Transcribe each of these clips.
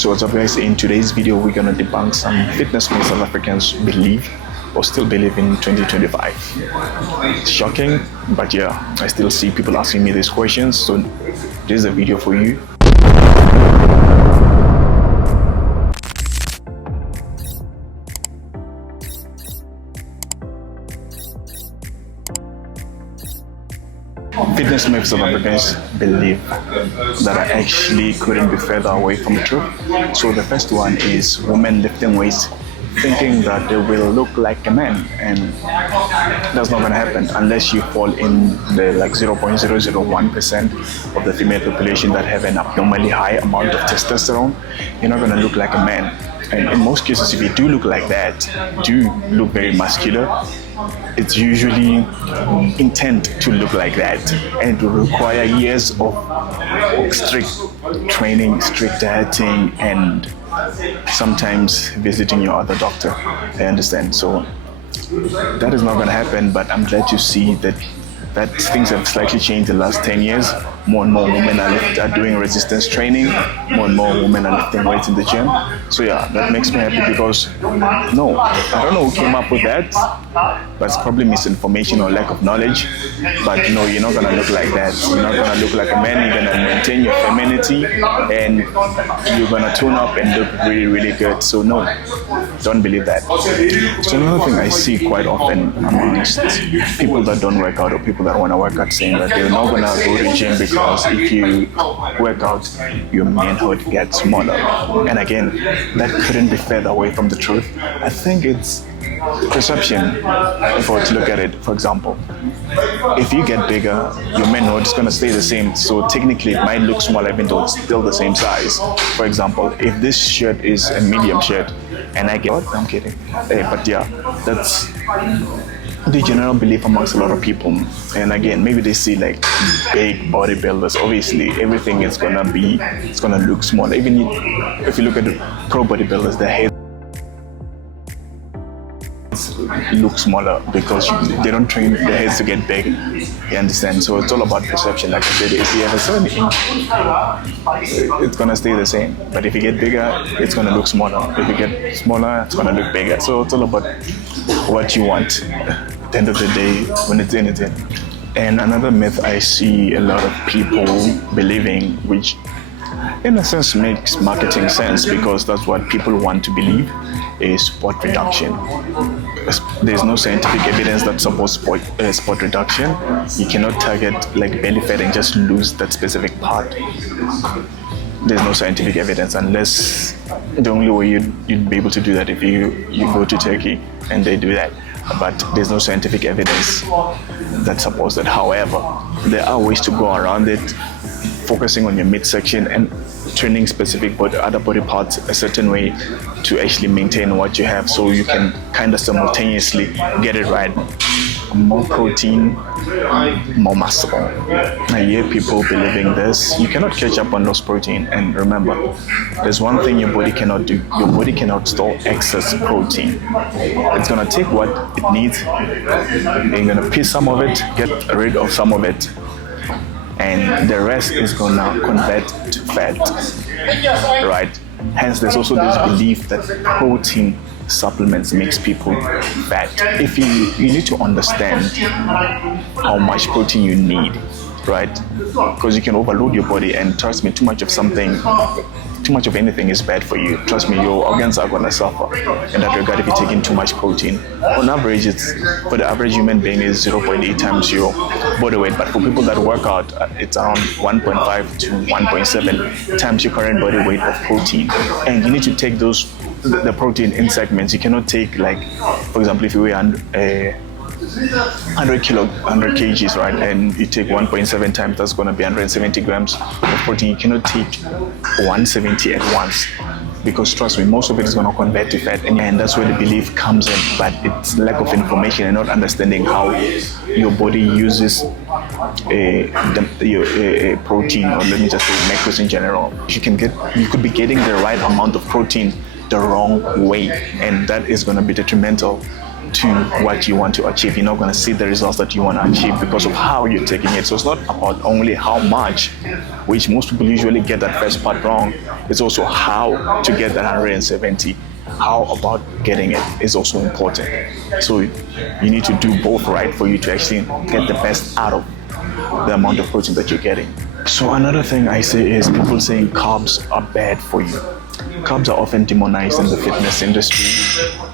So what's up guys, in today's video we're gonna debunk some fitness myths South Africans believe or still believe in 2025. It's shocking, but yeah, I still see people asking me these questions, so this is a video for you. Fitness myths South Africans believe that I actually couldn't be further away from the truth. So the first one is women lifting weights thinking that they will look like a man, and that's not going to happen unless you fall in the 0.001% of the female population that have an abnormally high amount of testosterone. You're not going to look like a man, and in most cases if you do look like that, do look very muscular, it's usually intent to look like that, and it will require years of strict training, strict dieting, and sometimes visiting your other doctor. I understand. So that is not going to happen, but I'm glad to see that things have slightly changed in the last 10 years. More and more women are doing resistance training. More and more women are lifting weights in the gym. So yeah, that makes me happy because, no, I don't know who came up with that, but it's probably misinformation or lack of knowledge. But no, you're not going to look like that. You're not going to look like a man. You're going to maintain your femininity, and you're going to tone up and look really, really good. So no, don't believe that. So another thing I see quite often amongst people that don't work out or people that want to work out, saying that they're not going to go to the gym because if you work out, your manhood gets smaller. And again, that couldn't be further away from the truth. I think it's perception. If I were to look at it, for example, if you get bigger, your manhood is going to stay the same. So technically it might look smaller even though it's still the same size. For example, if this shirt is a medium shirt and I get, what? I'm kidding. But yeah, that's the general belief amongst a lot of people. And again, maybe they see like big bodybuilders, obviously everything is gonna look smaller. Even if you look at the pro bodybuilders, their heads look smaller because they don't train their heads to get big. You understand? So it's all about perception. Like I said, if you have a certain inch, it's gonna stay the same. But if you get bigger, it's gonna look smaller. If you get smaller, it's gonna look bigger. So it's all about what you want at the end of the day when it's in, it's in. And another myth I see a lot of people believing, which in a sense makes marketing sense because that's what people want to believe, is spot reduction. There's no scientific evidence that supports spot reduction. You cannot target like belly fat and just lose that specific part. There's no scientific evidence, unless the only way you'd be able to do that if you go to Turkey and they do that. But there's no scientific evidence that supports that. However, there are ways to go around it, focusing on your midsection and training specific other body parts a certain way to actually maintain what you have, so you can kind of simultaneously get it right. More protein, more muscle. I hear people believing this. You cannot catch up on those protein. And remember, there's one thing your body cannot do. Your body cannot store excess protein. It's gonna take what it needs, you're gonna piece some of it, get rid of some of it, and the rest is gonna convert to fat, right? Hence, there's also this belief that protein supplements makes people fat. If you need to understand how much protein you need, right? Because you can overload your body, and trust me, too much of anything is bad for you. Trust me, your organs are gonna suffer in that regard if you take in too much protein. On average, for the average human being is 0.8 times your body weight, but for people that work out, it's around 1.5 to 1.7 times your current body weight of protein. And you need to take the protein in segments. You cannot take, like, for example, if you weigh 100 kgs, right, and you take 1.7 times, that's going to be 170 grams of protein. You cannot take 170 at once, because trust me, most of it is going to convert to fat, and that's where the belief comes in. But it's lack of information and not understanding how your body uses protein, or let me just say macros in general. You could be getting the right amount of protein the wrong way, and that is going to be detrimental to what you want to achieve. You're not going to see the results that you want to achieve because of how you're taking it. So it's not about only how much, which most people usually get that first part wrong. It's also how to get that 170. How about getting it is also important. So you need to do both right for you to actually get the best out of the amount of protein that you're getting. So another thing I say is people saying carbs are bad for you. Carbs are often demonized in the fitness industry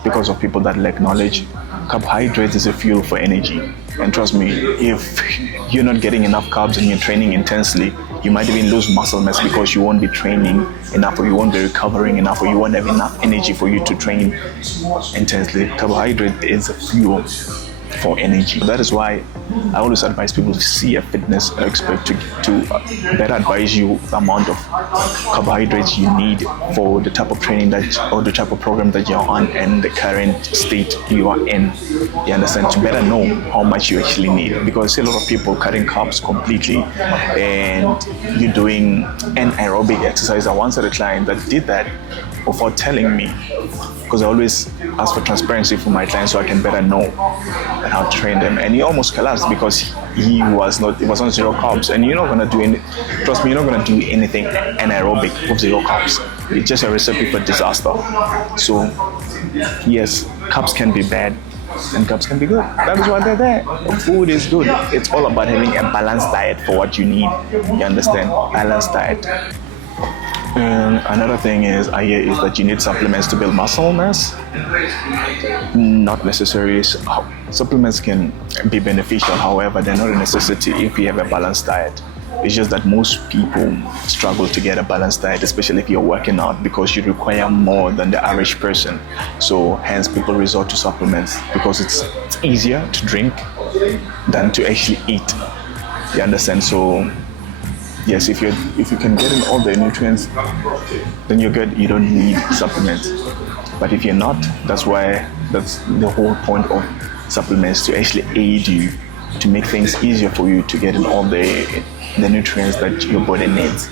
because of people that lack knowledge. Carbohydrates is a fuel for energy. And trust me, if you're not getting enough carbs and you're training intensely, you might even lose muscle mass because you won't be training enough, or you won't be recovering enough, or you won't have enough energy for you to train intensely. Carbohydrate is a fuel for energy. That is why I always advise people to see a fitness expert to better advise you the amount of carbohydrates you need for the type of training or the type of program that you're on and the current state you are in. You understand? To better know how much you actually need, because I see a lot of people cutting carbs completely and you're doing anaerobic exercise. I once had a client that did that without telling me, because I always ask for transparency for my clients so I can better know how to train them. And he almost collapsed because it was on zero carbs. And you're not gonna do trust me, you're not gonna do anything anaerobic with zero carbs. It's just a recipe for disaster. So yes, carbs can be bad and carbs can be good. That is why they're there. Food is good. It's all about having a balanced diet for what you need. You understand? Balanced diet. And another thing I hear is that you need supplements to build muscle mass. Not necessarily. Supplements can be beneficial, however, they're not a necessity if you have a balanced diet. It's just that most people struggle to get a balanced diet, especially if you're working out, because you require more than the average person. So hence people resort to supplements because it's easier to drink than to actually eat. You understand? So yes, if you can get in all the nutrients, then you're good. You don't need supplements. But if you're not, that's the whole point of supplements, to actually aid you, to make things easier for you to get in all the nutrients that your body needs.